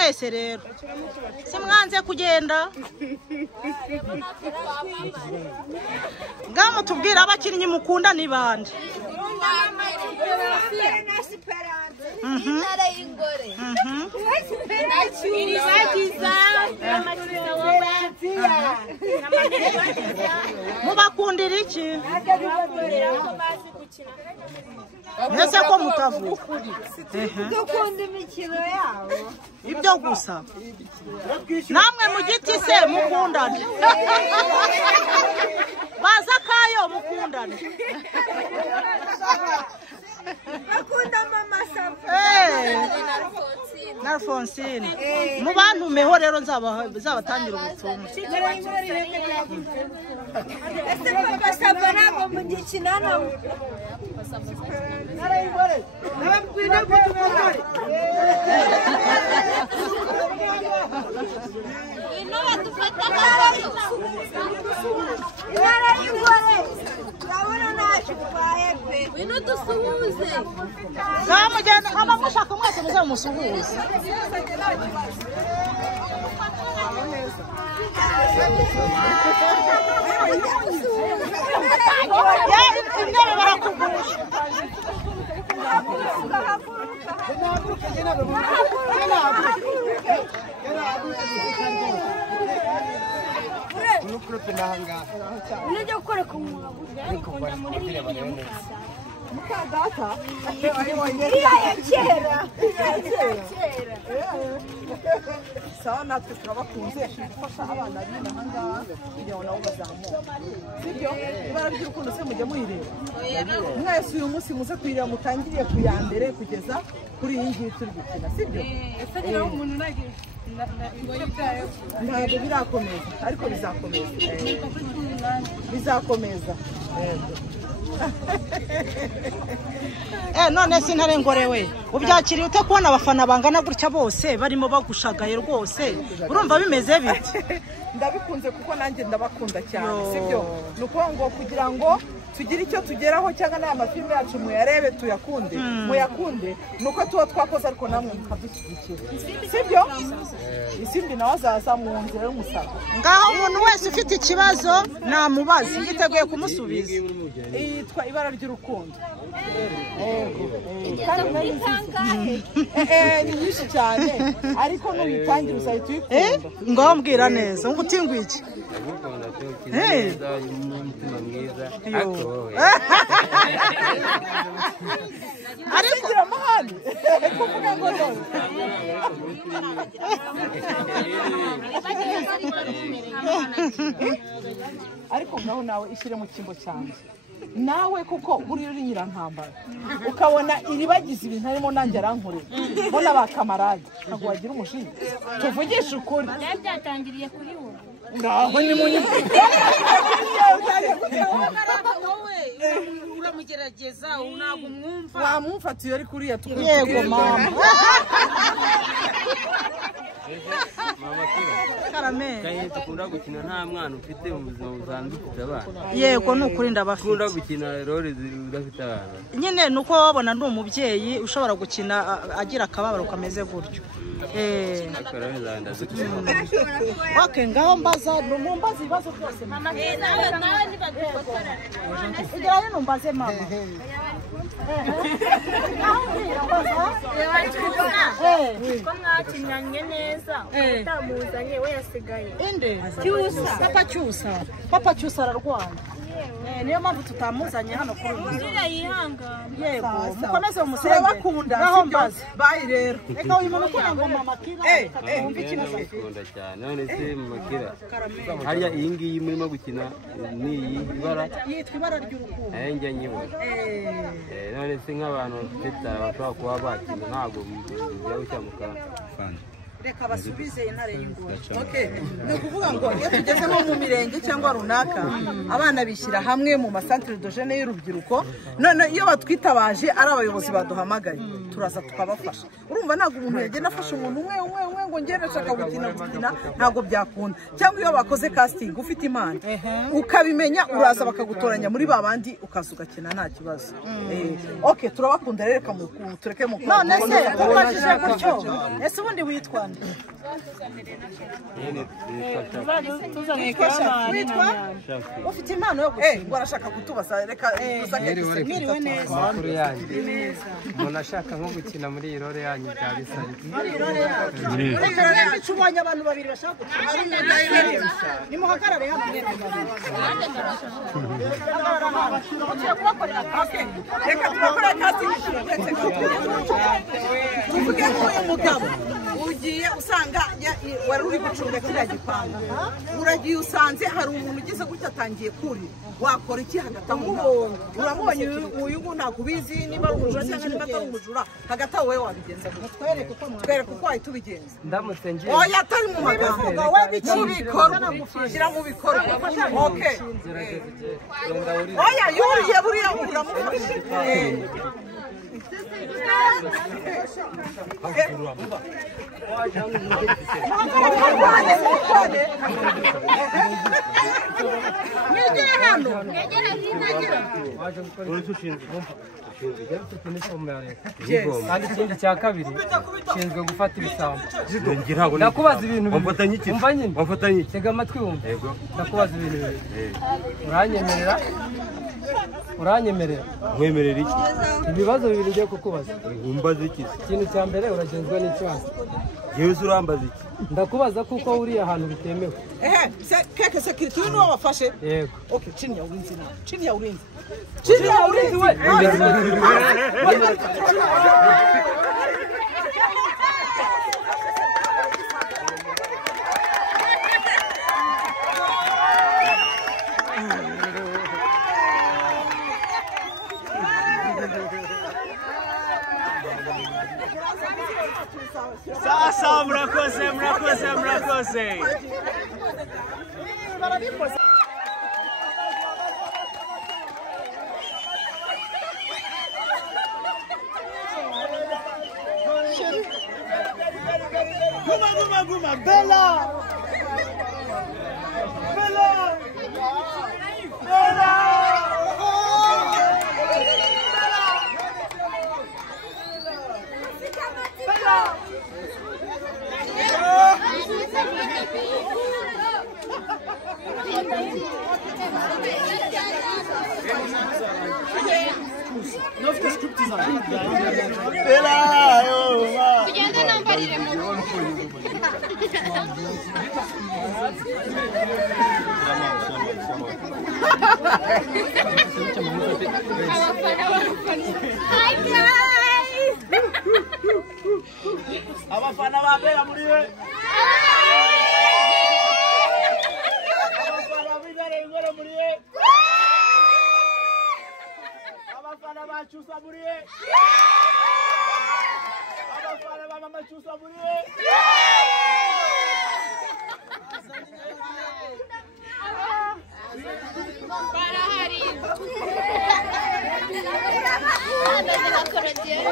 mwese rero simwanze kugenda ngaho tubwira abakinnyi mukunda ni bande mubakundira iki mwese ko mutavuga dukunda imikino yabo ibyo gusa namwe mu giti se mukundane baza kayo mukundane bakunda mama Safa na Alphonsine mu bantu meho rero nzabatangira ubutumwa ese papa Safa ntabwo mugikina nabo mushaka mwese muze musuhuze intebe barakugusha unajya gukora ku muntu mukadata iya kera sawa natwe turabakunze gufasha abana b'inaha ngaha kugira ngo nabo bazamuke sibyo ibara ry'urukundo se mujya muyireba mwese uyu munsi muze kuyireba mutangiriye ku ya mbere kugeza kuri iyi ngiyi turi gukina sibyo ntabwo birakomeza ariko bizakomeza none sintarengorewe ubyakiriye ute kubona abafana bangana gutya bose barimo bagushagaye rwose urumva bimeze bite ndabikunze kuko nanjye ndabakunda cyane sibyo nuko ngo kugira ngo tugire icyo tugeraho cyangwa n'aya mafilime yacu muyarebe tuyakunde muyakunde nuko tuba twakoze ariko namwe mukadushyigikira sibyo isimbi nawe azaza mu nzira y'umusaka ngaho umuntu wese ufite ikibazo namubaza yiteguye kumusubiza yitwa ibara ry'urukundo ni nyinshi cyane ariko nuyitangira uzahita uyikunda ngaho mbwira neza ngo utingwe iki ariko amahane kuvuga ngo none ariko ngaho nawe ishyire mu cyimbo cyanjye nawe kuko buriya uri nyirantambara ukabona iribagize ibintu harimo nanjye arankorera mbona ba kamarade ntabwo wagira umushinga tuvugishe ukuri byatangiriye kuri wowe ngaho ni mu uramugerageza ntabwo umwumva wamumfatiye ariko uriya yego mama Kaye tukunda gukina nta mwana ufite mu buzima busanzwe ufite abana yego nukuri ndabafite ukunda gukina role udafite abana nyine nuko wabona ndi umubyeyi ushobora gukina agira akababaro kameze gutyo wake ngaho mbaza numbaza ibibazo byose mama nawe nibagufotora ugerayo numbaze mama ko mwakinyanye neza utamuzanye we yasigaye inde papa cyusa ararwaye niyo mpamvu tutamuzanye hano kuri uyu uriya yihangana yego mukomeze mumusenge turabakunda ngaho mbaze bayi rero reka uyu muntu ukunda ngo mama kira wumve ikibazo akunda cyane none se mama kira hariya iyi ngiyi murimo gukina ni iyi ibara yitwa ibara ry'urukundo njya nyibona none se nk'abantu bafite bashobora kuba bakina ntabwo bijya gucyamuka reka basubize intare y'ingoro ni ukuvuga ngo iyo tugeze nko mu mirenge cyangwa runaka abana bishyira hamwe mu masantere dojene y'urubyiruko none iyo batwitabaje ari abayobozi baduhamagaye turaza tukabafasha urumva ntabwo umuntu yagenda afasha umuntu umwe ngo ngende nshaka gukina ntabwo byakunda cyangwa iyo bakoze casting ufite imana ukabimenya uraza bakagutoranya muri babandi ukaza ugakina nta kibazo okay turabakunda rero reka tureke mu none se ubajije gutyo ese ubundi witwa nde ufite impano yo gukina ngo arashaka kutubasa reka dusake mwiriwe neza amakuru yanyu umuntu ashaka nko gukina muri iyi role yanyu bya bisari reka icubonye abantu babiri bashaka gukina nimuhagarare hano reka tubakore casting tuvuge ko uyu mugabo ugiye usanga wari uri gucunga kiriya gipangu uragiye usanze hari umuntu ugize gutya atangiye kuri wakora iki hagati aho urabonye uyu nguyu ntabwo ubizi niba ari umujura cyangwa niba atari umujura hagati aho wowe wabigenza twereke uko wahita ubigenza ndamutse ngiye oya atari mu magambo mu bikorwa shyira mu bikorwa okay oya yuriye buriya uramufashe mwegere hano kandi ikindi cya kabiri nshinzwe gufata ibisambo ndakubaza ibintu bibiri tega amatwi wumva ndakubaza ibintu bibiri uranyemerera nkwemerera iki ibibazo bibiri ngiye kukubaza umbaza iki ikintu cya mbere uragenzwa n'ikibazo yewe urambaza iki ndakubaza kuko uriya ahantu bitemewe keke security uyu niwe wafashe yego okay chini ya ulinzi we Sasa murakoze Guma Bella Tugende nambarire mu Hi guys! abafana ba Bella muri we abafana b'ingore muri we abafana ba Cyusa muri we abafana ba Mama Cyusa muri we barahari ameze nka korodiyeri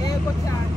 yego cyane